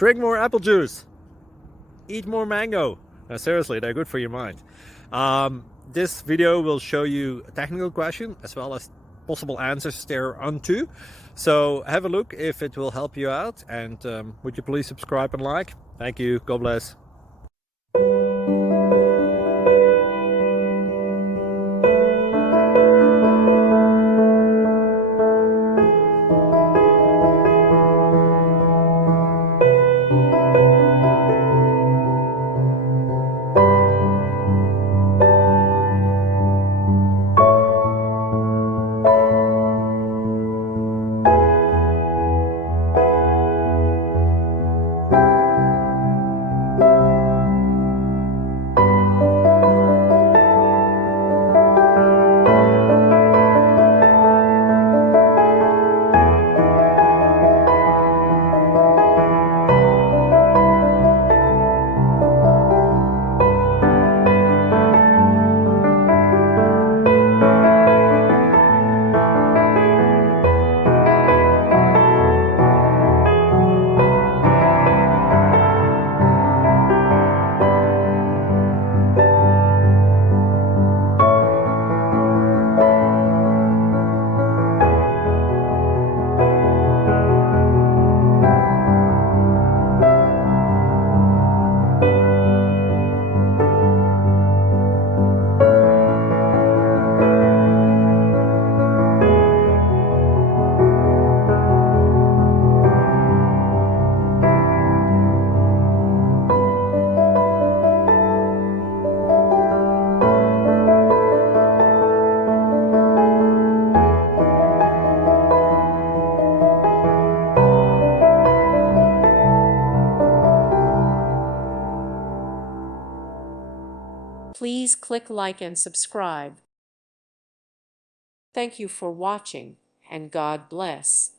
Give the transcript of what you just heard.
Drink more apple juice. Eat more mango. No, seriously, they're good for your mind. This video will show you a technical question as well as possible answers thereunto. So have a look if it will help you out, and would you please subscribe and like? Thank you. God bless. Please click like and subscribe. Thank you for watching, and God bless.